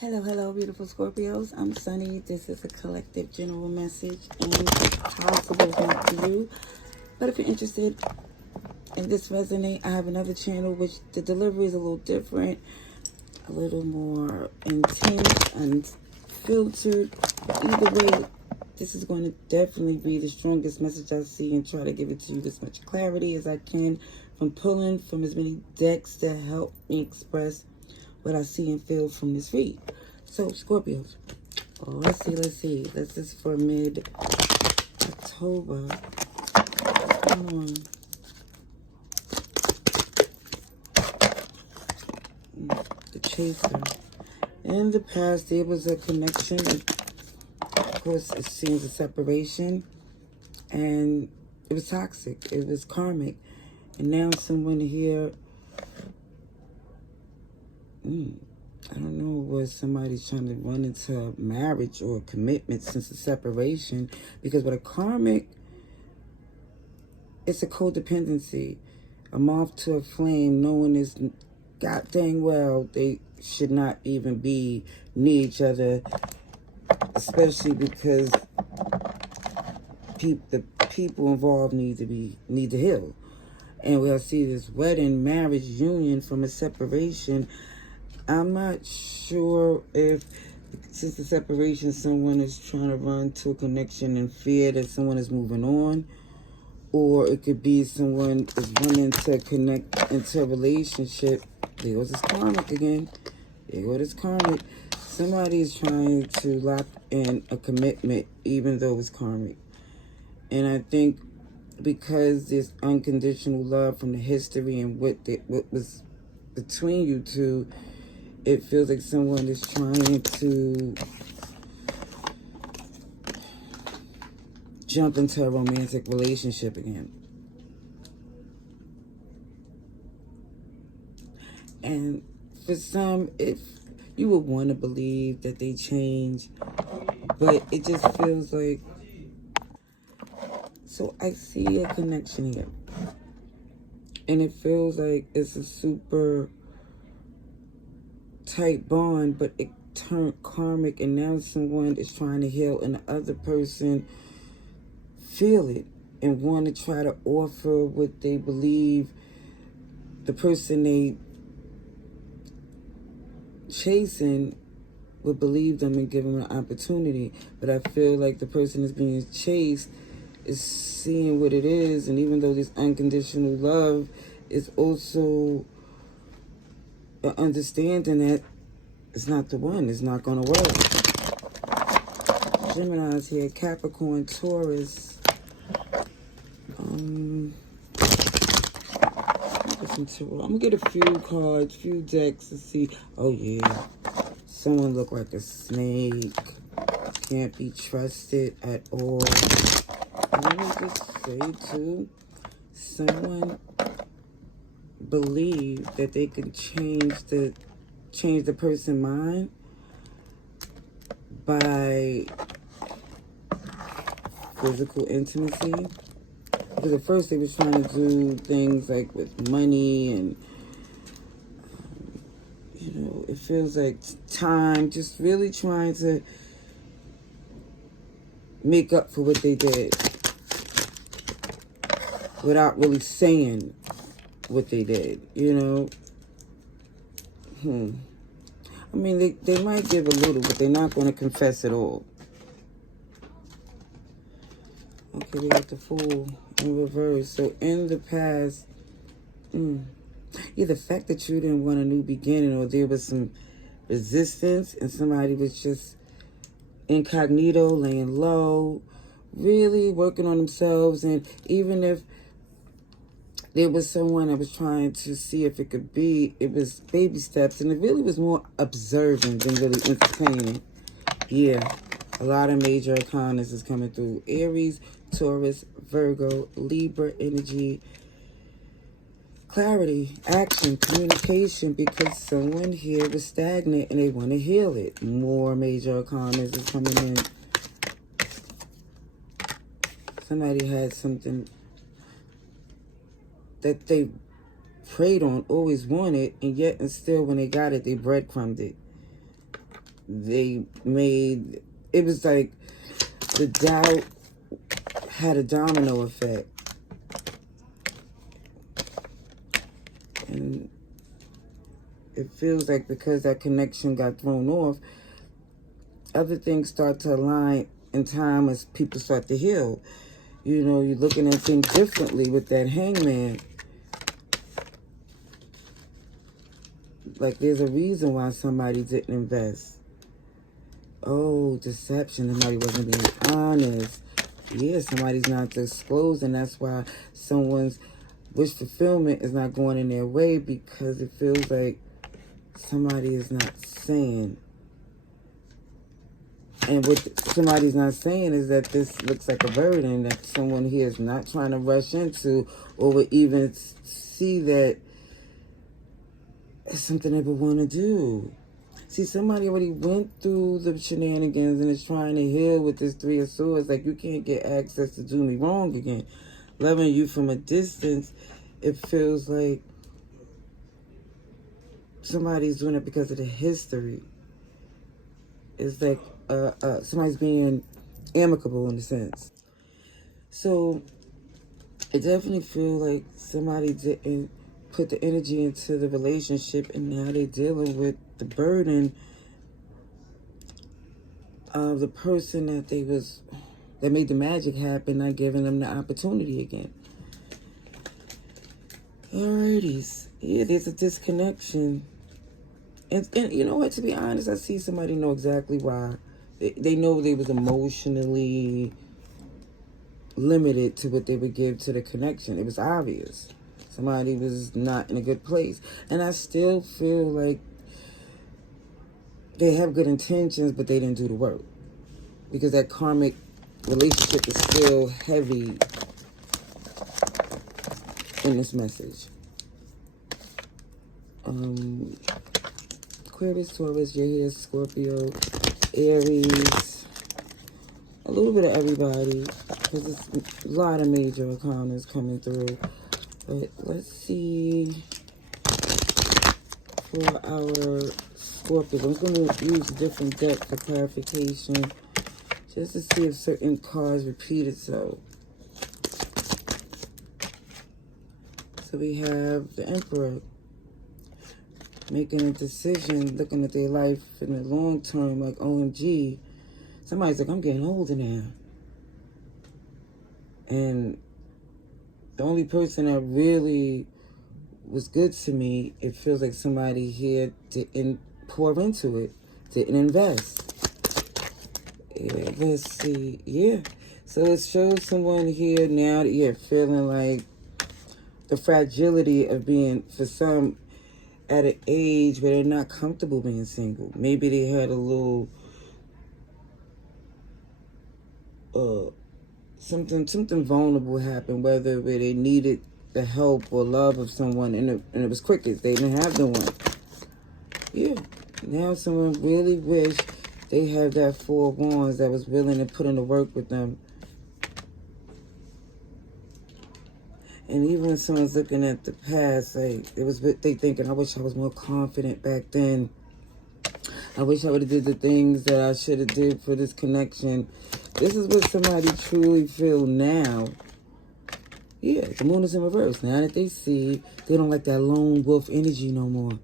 Hello, hello, beautiful Scorpios. I'm Sunny. This is a collective general message and possible event for you. But if you're interested in this resonate, I have another channel which the delivery is a little different, a little more intense and filtered. Either way, this is going to definitely be the strongest message I see and try to give it to you as much clarity as I can from pulling from as many decks that help me express what I see and feel from this read. So, Scorpios. Oh, let's see. This is for mid-October. Come on. The Chaser. In the past, there was a connection. Of course, it seems a separation. And it was toxic. It was karmic. And now someone here... I don't know, was somebody trying to run into marriage or commitment since the separation. Because with a karmic, it's a codependency. A moth to a flame, knowing is god dang well they should not even be near each other. Especially because the people involved need to heal. And we'll see this wedding, marriage, union from a separation. I'm not sure if, since the separation, someone is trying to run to a connection in fear that someone is moving on. Or it could be someone is running to connect into a relationship. There goes this karmic again. There goes this karmic. Somebody is trying to lock in a commitment, even though it's karmic. And I think because there's unconditional love from the history and what was between you two, it feels like someone is trying to jump into a romantic relationship again. And for some, if you would want to believe that they change, but it just feels like... So I see a connection here. And it feels like it's a super tight bond, but it turned karmic, and now someone is trying to heal and the other person feel it and want to try to offer what they believe the person they chasing would believe them and give them an opportunity. But I feel like the person is being chased is seeing what it is, and even though this unconditional love is also an understanding that it's not the one, it's not going to work. Gemini's here, Capricorn, Taurus. I'm gonna get a few cards, few decks to see. Oh yeah, someone look like a snake. Can't be trusted at all. Let me just say too, someone believe that they can change the person's mind by physical intimacy. Because at first they was trying to do things like with money and, it feels like time, just really trying to make up for what they did without really saying what they did, I mean, they might give a little, but they're not going to confess it all. Okay, we got the Fool in reverse. So in the past, the fact that you didn't want a new beginning, or there was some resistance and somebody was just incognito, laying low, really working on themselves. And even if there was someone that was trying to see if it could be, it was baby steps, and it really was more observing than really entertaining. Yeah, a lot of major arcanas is coming through. Aries, Taurus, Virgo, Libra energy. Clarity, action, communication, because someone here was stagnant and they want to heal it. More major arcanas is coming in. Somebody had something that they prayed on, always wanted, and yet and still when they got it, they breadcrumbed it. they made, it was like the doubt had a domino effect. And it feels like because that connection got thrown off, other things start to align in time as people start to heal. You know, you're looking at things differently with that hangman. Like, there's a reason why somebody didn't invest. Oh, deception. Somebody wasn't being honest. Yeah, somebody's not disclosing. That's why someone's wish fulfillment is not going in their way, because it feels like somebody is not saying. And what somebody's not saying is that this looks like a burden that someone here is not trying to rush into, or would even see that it's something they would want to do. See, somebody already went through the shenanigans and is trying to heal with this Three of Swords. Like, you can't get access to do me wrong again. Loving you from a distance, it feels like somebody's doing it because of the history. It's like somebody's being amicable in a sense. So it definitely feels like somebody didn't put the energy into the relationship, and now they're dealing with the burden of the person that made the magic happen, not giving them the opportunity again. Alrighties. Yeah, there's a disconnection. And you know what, to be honest, I see somebody know exactly why. They know they was emotionally limited to what they would give to the connection. It was obvious. Somebody was not in a good place. And I still feel like they have good intentions, but they didn't do the work. Because that karmic relationship is still heavy in this message. Aquarius, Taurus, you're here, Scorpio, Aries, a little bit of everybody, because it's a lot of major arcanas coming through. But let's see for our Scorpios. I'm going to use a different deck for clarification, just to see if certain cards repeat itself. So we have the Emperor making a decision, looking at their life in the long term, like, OMG. Somebody's like, I'm getting older now. And the only person that really was good to me, it feels like somebody here didn't pour into it, didn't invest. Yeah, let's see. Yeah. So it shows someone here now that you're feeling like the fragility of being, for some, at an age where they're not comfortable being single. Maybe they had a little something vulnerable happen, whether where they needed the help or love of someone, and it was crickets. They didn't have the one. Yeah. Now someone really wished they had that Four of Wands that was willing to put in the work with them. And even when someone's looking at the past, like, it was they thinking, I wish I was more confident back then. I wish I would have did the things that I should have did for this connection. This is what somebody truly feel now. Yeah, the moon is in reverse. Now that they see, they don't like that lone wolf energy no more.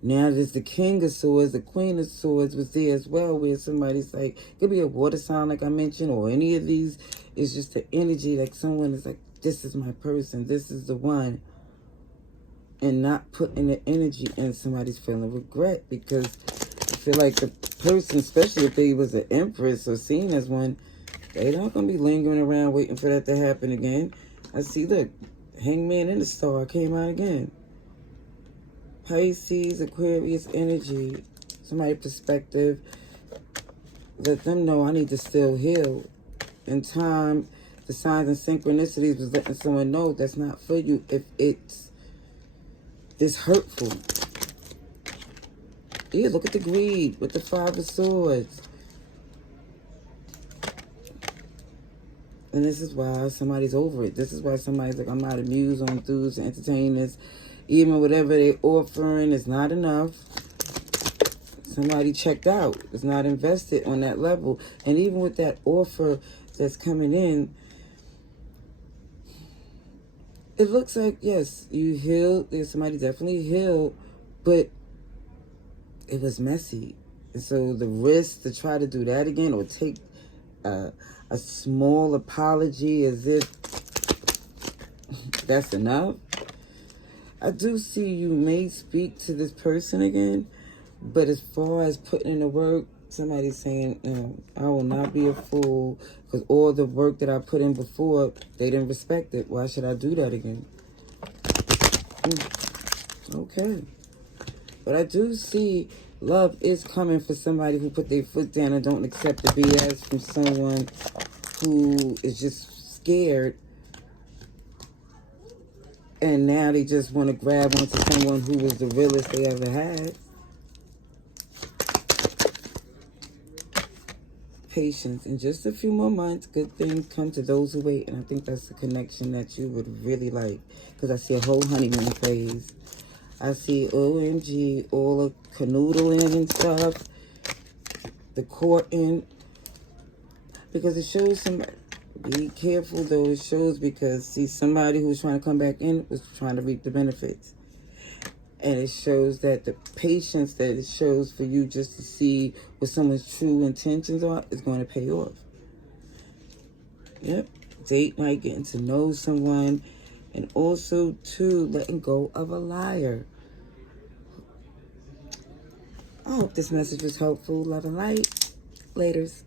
Now there's the King of Swords, the Queen of Swords was there as well, where somebody's like, it could be a water sign like I mentioned, or any of these. It's just the energy, like someone is like, this is my person, this is the one. And not putting the energy in, somebody's feeling regret, because I feel like the person, especially if they was an empress or seen as one, they're not going to be lingering around waiting for that to happen again. I see, look, Hangman and the Star came out again. Pisces, Aquarius energy, somebody's perspective, let them know I need to still heal. In time, the signs and synchronicities was letting someone know that's not for you if it's this hurtful. Yeah, look at the greed with the Five of Swords. And this is why somebody's over it. This is why somebody's like, I'm not amused or enthused to entertain this. Even whatever they're offering is not enough. Somebody checked out. It's not invested on that level. And even with that offer that's coming in, it looks like, yes, you healed. There's somebody definitely healed, but it was messy. And so the risk to try to do that again, or take a small apology as if that's enough. I do see you may speak to this person again, but as far as putting in the work, somebody's saying, I will not be a fool, because all the work that I put in before, they didn't respect it. Why should I do that again? Okay. But I do see love is coming for somebody who put their foot down and don't accept the BS from someone who is just scared. And now they just want to grab onto someone who was the realest they ever had. Patience. In just a few more months, good things come to those who wait. And I think that's the connection that you would really like. Because I see a whole honeymoon phase. I see OMG, all the canoodling and stuff. The courting. Because it shows somebody. Be careful though, it shows, because see, somebody who's trying to come back in was trying to reap the benefits. And it shows that the patience that it shows for you just to see what someone's true intentions are is going to pay off. Yep. Date night, getting to know someone. And also, too, letting go of a liar. I hope this message was helpful. Love and light. Laters.